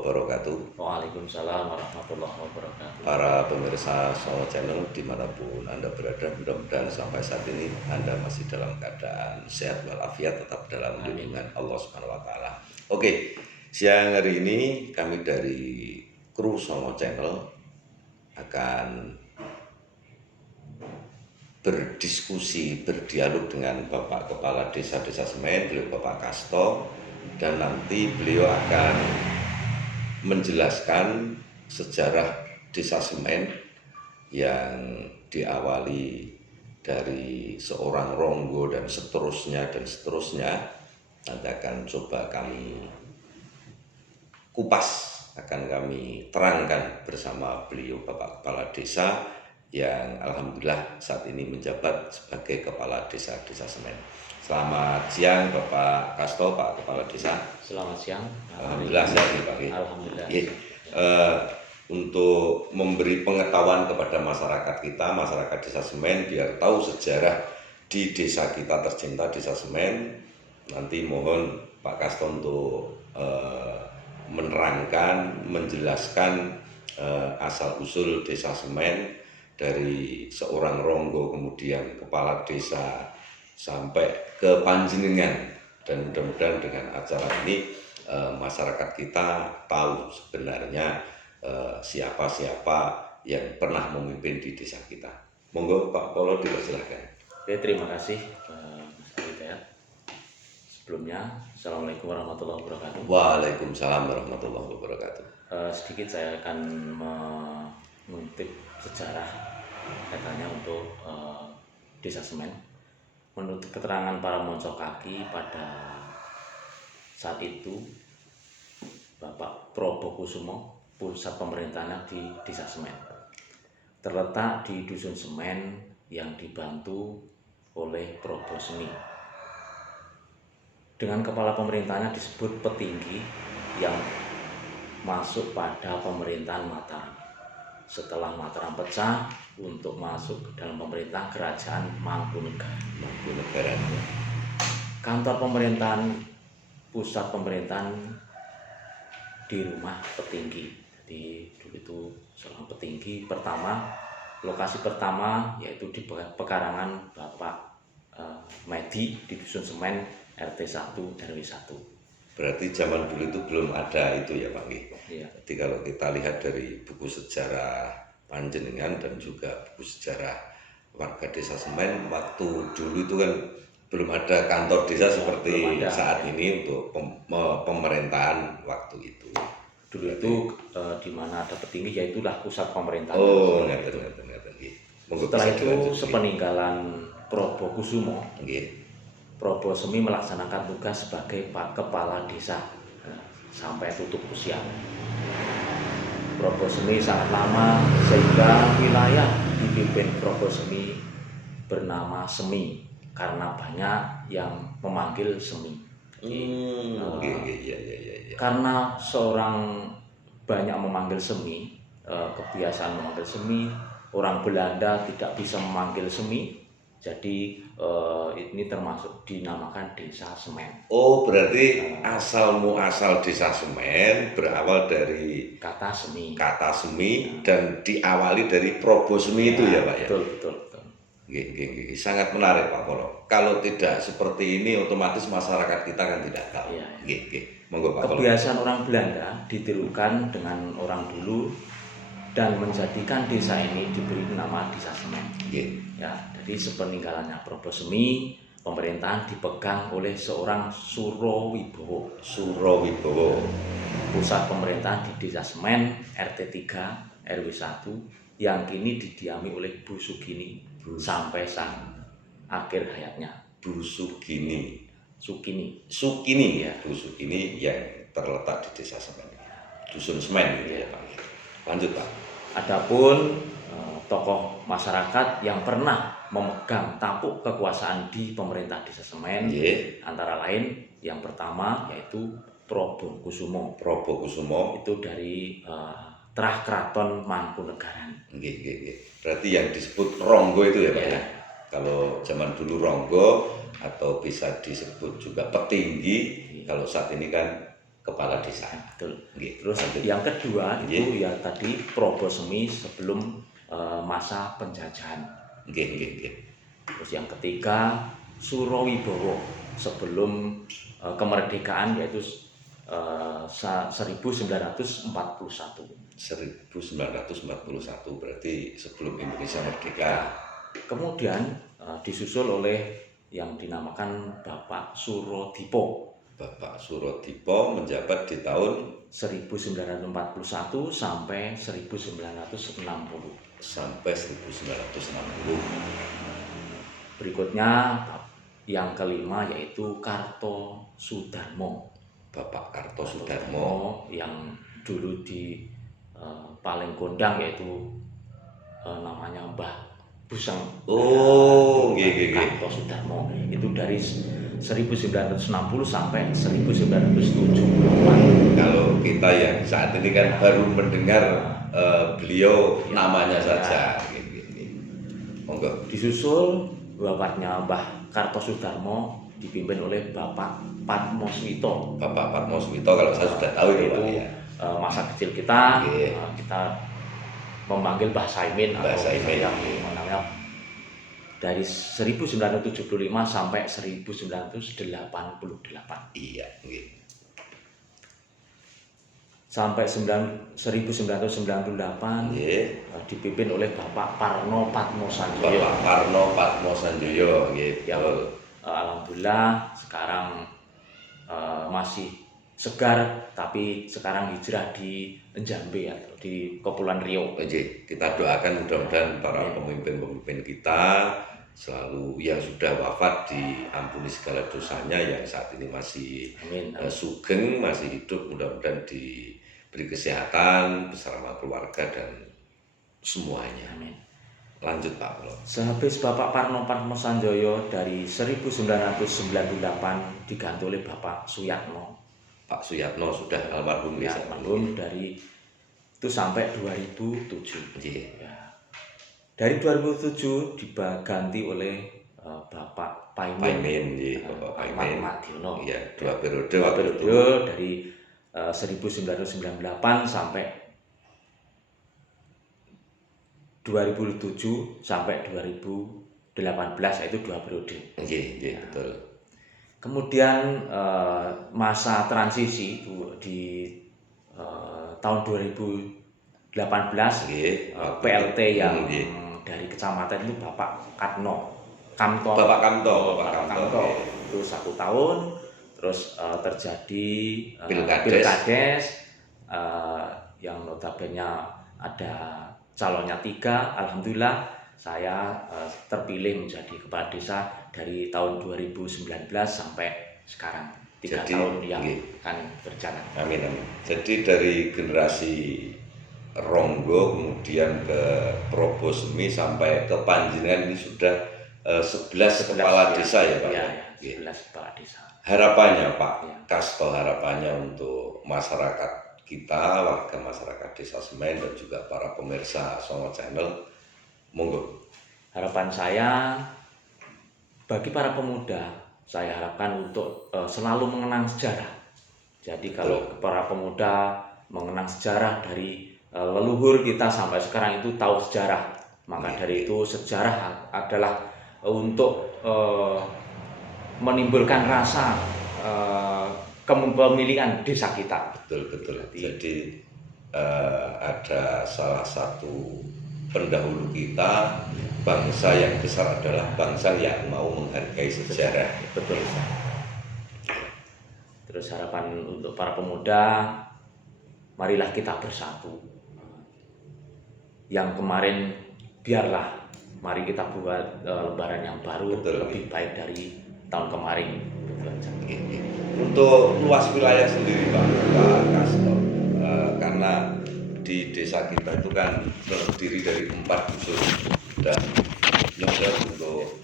wabarakatuh. Waalaikumsalam warahmatullahi wabarakatuh. Para pemirsa Songo Channel dimanapun Anda berada, mudah-mudahan sampai saat ini Anda masih dalam keadaan sehat walafiat, tetap dalam lindungan Allah Subhanahu wa Ta'ala. Oke, siang hari ini kami dari kru Songo Channel akan berdiskusi, berdialog dengan Bapak Kepala Desa Semen, beliau Bapak Kasto, dan nanti beliau akan menjelaskan sejarah Desa Semen yang diawali dari seorang Ronggo dan seterusnya. Nanti akan coba kami kupas, akan kami terangkan bersama beliau Bapak Kepala Desa yang alhamdulillah saat ini menjabat sebagai Kepala Desa Semen. Selamat siang Bapak Kasto, Pak Kepala Desa. Selamat siang. Alhamdulillah sehat nih Pak. Alhamdulillah. Untuk memberi pengetahuan kepada masyarakat kita, masyarakat Desa Semen, biar tahu sejarah di desa kita tercinta Desa Semen. Nanti mohon Pak Kasto untuk menerangkan, menjelaskan asal usul Desa Semen dari seorang Ronggo kemudian kepala desa sampai ke Panjenengan, dan mudah-mudahan dengan acara ini masyarakat kita tahu sebenarnya siapa-siapa yang pernah memimpin di desa kita. Monggo Pak Polo dipersilahkan. Oke, terima kasih Mas Hidayat. Sebelumnya, Assalamualaikum warahmatullahi wabarakatuh. Waalaikumsalam warahmatullahi wabarakatuh. Sedikit saya akan mengutip sejarah katanya untuk Desa Semen. Menurut keterangan para moncong kaki pada saat itu, Bapak Probokusumo, pusat pemerintahannya di Desa Semen, terletak di Dusun Semen yang dibantu oleh Probosemi. Dengan kepala pemerintahannya disebut Petinggi yang masuk pada pemerintahan Mataram. Setelah Mataram pecah untuk masuk ke dalam pemerintahan Kerajaan Mangkunegaran. Kantor pemerintahan, pusat pemerintahan di rumah Petinggi. Jadi dulu itu seorang Petinggi pertama, lokasi pertama yaitu di pekarangan Bapak Medi di Dusun Semen RT 1 RW 1. Berarti zaman dulu itu belum ada itu ya Pak. Iya. Jadi kalau kita lihat dari buku sejarah Panjenengan dan juga buku sejarah warga Desa Semen, waktu dulu itu kan belum ada kantor desa seperti saat ini untuk pemerintahan waktu itu. Dulu itu di mana ada Petinggi, yaitulah pusat pemerintahan. Oh, ngeten. Setelah itu sepeninggalan Probokusumo, Probosemi melaksanakan tugas sebagai kepala desa sampai tutup usia. Probosemi sangat lama sehingga wilayah dipimpin Probosemi bernama Semi karena banyak yang memanggil Semi. Karena seorang banyak memanggil Semi, kebiasaan memanggil Semi, orang Belanda tidak bisa memanggil Semi, jadi ini termasuk dinamakan Desa Semen. Oh, berarti asal Desa Semen berawal dari kata Semi. Dan diawali dari Probosemi itu ya Pak ya? Betul. Sangat menarik Pak Polo. Kalau tidak seperti ini otomatis masyarakat kita kan tidak tahu. Monggo Pak Polo. Kebiasaan orang Belanda ditirukan dengan orang dulu dan menjadikan desa ini diberi nama Desa Semen. Ya, jadi sepeninggalannya Probosemi, pemerintahan dipegang oleh seorang Surowibowo. Pusat pemerintahan di Desa Semen RT 3 RW 1 yang kini didiami oleh Bu Sugini sampai saat akhir hayatnya. Bu Sugini Ya. Bu Sugini yang terletak di Desa Semen, Dusun Semen gitu ya Pak. Lanjut Pak. Adapun tokoh masyarakat yang pernah memegang tampuk kekuasaan di pemerintah Desa Semen, antara lain yang pertama yaitu Probokusumo itu dari Trah Kraton Mangkunegaran. Berarti yang disebut Ronggo itu ya Pak ya. Kalau zaman dulu Ronggo atau bisa disebut juga Petinggi, kalau saat ini kan kepala desa. Betul. Nggih, Terus lanjut. yang kedua Nggih. itu ya tadi Probosemi sebelum masa penjajahan. Nggih. Terus yang ketiga Surowibowo sebelum kemerdekaan, yaitu 1941. 1941 berarti sebelum Indonesia merdeka. Kemudian disusul oleh yang dinamakan Bapak Surodipo Bapak Surodipo menjabat di tahun 1941 sampai 1960. sampai 1960. Berikutnya yang kelima yaitu Kartosudarmo. Bapak Kartosudarmo yang dulu di paling kondang yaitu namanya Mbah Buseng. Oh, nggih. Kartosudarmo itu dari 1960 sampai 1978. Kalau kita yang saat ini kan baru mendengar beliau namanya saja. Nggih. Monggo. Disusul bapaknya Mbah Kartosudarmo dipimpin oleh Bapak Patmoswito. Bapak Patmoswito kalau saya sudah tahu itu, Pak, ya. Masa kecil kita, Nggih. kita memanggil Mbah Saimin Mbah Saimin. yang namanya dari 1975 sampai 1988. Iya, nggih. Sampai 1998 Nggih. dipimpin oleh Bapak Parno Patmosanjoyo. Bapak Parno Patmosanjoyo, nggih. Yang alhamdulillah sekarang masih segar, tapi sekarang hijrah di Njambe atau di Kepulauan Riau. Nggih, kita doakan mudah-mudahan para pemimpin-pemimpin kita selalu yang sudah wafat diampuni segala dosanya, yang saat ini masih Amin. sugeng, masih hidup, mudah-mudahan diberi kesehatan bersama keluarga dan semuanya. Amin. Lanjut, Pak. Sehabis Bapak Parno Patmosanjoyo dari 1998 diganti oleh Bapak Suyatno. Pak Suyatno sudah almarhum Ya, ya. almarhum dari itu sampai 2007. Nggih. Ya. Dari 2007 diganti oleh Bapak Paimin, nggih, Bapak Ahmad Paimin. Madiono. Iya, dua periode Dua waktu periode itu. dari 1998 sampai 2007 sampai 2018, yaitu 2 periode. Nggih, betul. Kemudian masa transisi di tahun 2018 Nggih, PLT yang nggih. dari kecamatan itu Bapak Kamto. Bapak Kamto. Itu 1 tahun. Terus terjadi Pilkades. Yang notabene ada calonnya 3. Alhamdulillah saya terpilih menjadi kepala desa dari tahun 2019 sampai sekarang. 3 tahun yang akan berjalan. Amin. Jadi dari generasi Ronggo kemudian ke Probosemi sampai ke Panjenengan ini sudah 11 kepala desa ya, Pak? Ya, 11 kepala desa. Harapannya, Pak, Ya. Kasto, harapannya untuk masyarakat kita, warga masyarakat Desa Semen dan juga para pemirsa Songo Channel, monggo. Harapan saya bagi para pemuda, saya harapkan untuk selalu mengenang sejarah. Jadi kalau para pemuda mengenang sejarah dari leluhur kita sampai sekarang itu tahu sejarah, maka dari itu sejarah adalah untuk menimbulkan rasa kepemilikan desa kita. Betul. Jadi ada salah satu pendahulu kita, bangsa yang besar adalah bangsa yang mau menghargai sejarah. Betul. Terus harapan untuk para pemuda, marilah kita bersatu. Yang kemarin biarlah, mari kita buat lembaran yang baru. Betul. Lebih baik dari tahun kemarin. Untuk luas wilayah sendiri, Pak Kasto, karena di desa kita itu kan terdiri dari 4 dusun dan untuk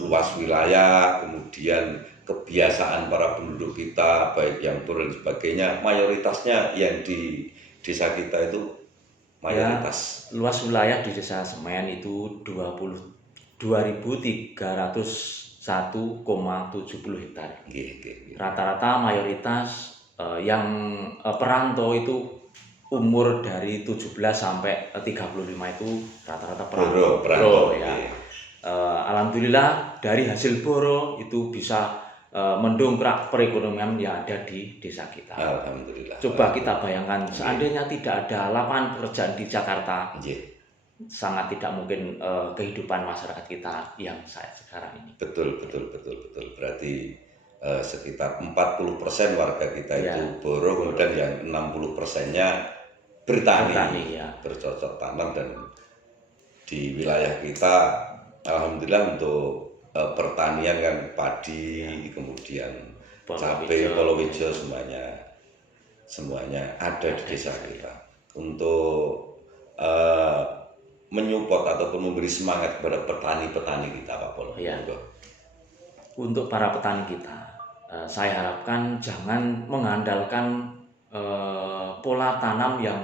luas wilayah, kemudian kebiasaan para penduduk kita baik yang turun dan sebagainya, mayoritasnya yang di desa kita itu mayoritas. Ya, luas wilayah di Desa Semen itu 22.301,70 hektar. Nggih. Rata-rata mayoritas yang perantau itu umur dari 17 sampai 35 itu rata-rata perantau. Perantau ya. iya. Alhamdulillah dari hasil boro itu bisa mendongkrak perekonomian yang ada di desa kita. Alhamdulillah. Coba kita bayangkan, seandainya tidak ada lapangan pekerjaan di Jakarta, Iya. sangat tidak mungkin kehidupan masyarakat kita yang sekarang ini. Betul. Berarti sekitar 40% warga kita Ya. itu boro, kemudian yang 60%-nya bertani, ya. bercocok tanam, dan di wilayah kita alhamdulillah untuk pertanian kan padi, kemudian cabai, palawija, semuanya ada di desa kita. Untuk menyupport ataupun memberi semangat kepada petani-petani kita, Pak Polo. Ya. Untuk para petani kita, saya harapkan jangan mengandalkan pola tanam yang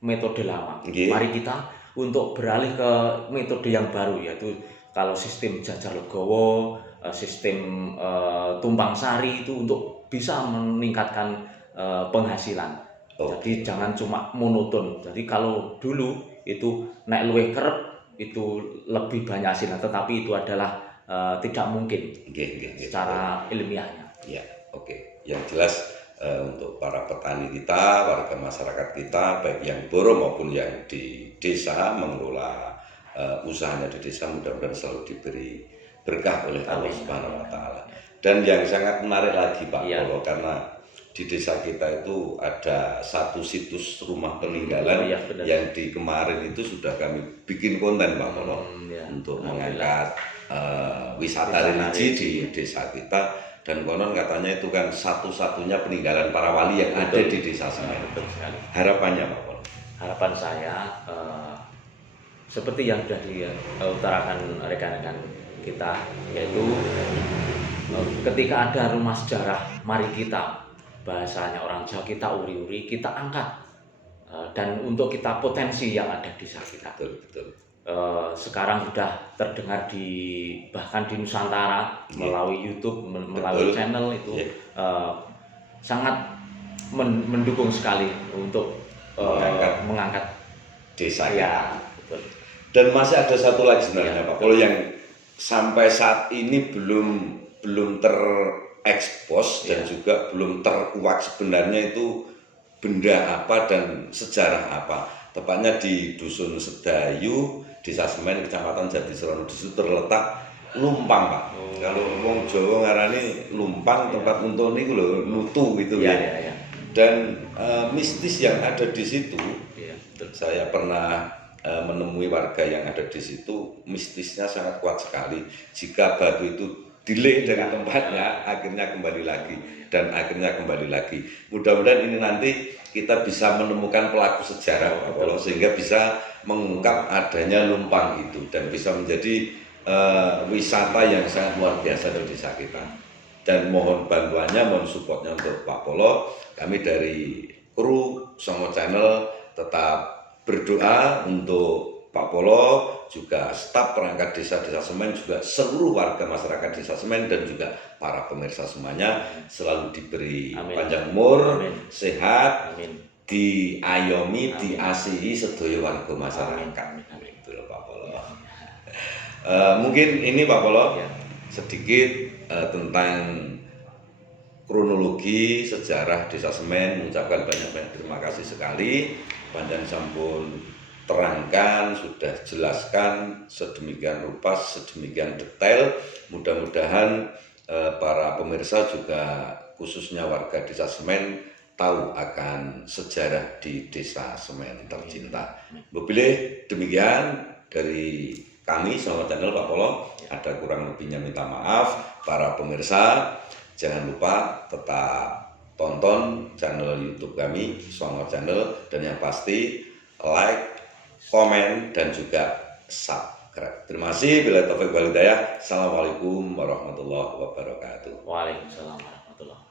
metode lama. Mari kita untuk beralih ke metode yang baru, yaitu kalau sistem jajar legowo, sistem tumpang sari, itu untuk bisa meningkatkan penghasilan. Jadi jangan cuma monoton. Jadi kalau dulu itu naik luwih kerep itu lebih banyak hasilnya, tetapi itu adalah tidak mungkin secara ilmiahnya. Ya, oke. Yang jelas untuk para petani kita, warga masyarakat kita, baik yang boro maupun yang di desa mengelola usahanya di desa, mudah-mudahan selalu diberi berkah oleh Allah Subhanahu wa Ta'ala. Dan yang sangat menarik lagi, Pak Polo, karena di desa kita itu ada satu situs rumah peninggalan yang di kemarin itu sudah kami bikin konten, Pak Polo, untuk mengangkat wisata religi di desa kita. Dan konon katanya itu kan satu-satunya peninggalan para wali yang ada di desa Semen. Harapannya, Pak Polo? Harapan saya seperti yang sudah diutarakan rekan-rekan kita, yaitu ketika ada rumah sejarah, mari kita, bahasanya orang Jawa, kita uri-uri, kita angkat, dan untuk kita potensi yang ada di desa kita. Betul. Sekarang sudah terdengar bahkan di Nusantara melalui YouTube, melalui channel itu sangat mendukung sekali untuk mengangkat desa ya. Betul. Dan masih ada satu lagi sebenarnya, Pak Polo, yang sampai saat ini belum terekspos dan juga belum terkuak sebenarnya itu benda apa dan sejarah apa. Tepatnya di Dusun Sedayu, Desa Semen, Kecamatan Jatisrono. Di situ terletak lumpang, Pak. Kalau wong Jawa ngarani lumpang, tempat untuk niku lho, nutu gitu ya. Dan mistis yang ada di situ, saya pernah menemui warga yang ada di situ, mistisnya sangat kuat sekali. Jika batu itu delay dari tempatnya, akhirnya kembali lagi. Mudah-mudahan ini nanti kita bisa menemukan pelaku sejarah, Pak Polo, sehingga bisa mengungkap adanya lumpang itu dan bisa menjadi wisata yang sangat luar biasa di desa kita. Dan mohon bantuannya, mohon supportnya untuk Pak Polo. Kami dari kru Songo Channel tetap berdoa untuk Pak Polo, juga staf perangkat desa-desa Semen, juga seluruh warga masyarakat desa Semen, dan juga para pemirsa semuanya selalu diberi panjang umur, sehat, diayomi, diasihi sedaya warga masyarakat. Itu loh, Pak Polo. Mungkin ini, Pak Polo, sedikit tentang kronologi sejarah desa Semen. Mengucapkan banyak-banyak terima kasih sekali. Panjang sampun terangkan, sudah jelaskan sedemikian rupa, sedemikian detail. Mudah-mudahan para pemirsa juga khususnya warga desa Semen tahu akan sejarah di desa Semen tercinta. Bila demikian dari kami Songo Channel, Pak Polo, ada kurang lebihnya minta maaf. Para pemirsa jangan lupa tetap tonton channel YouTube kami Songo Channel, dan yang pasti like, komen, dan juga subscribe. Terima kasih. Bila taufik wal hidayah. Assalamualaikum warahmatullahi wabarakatuh. Waalaikumsalam warahmatullahi wabarakatuh.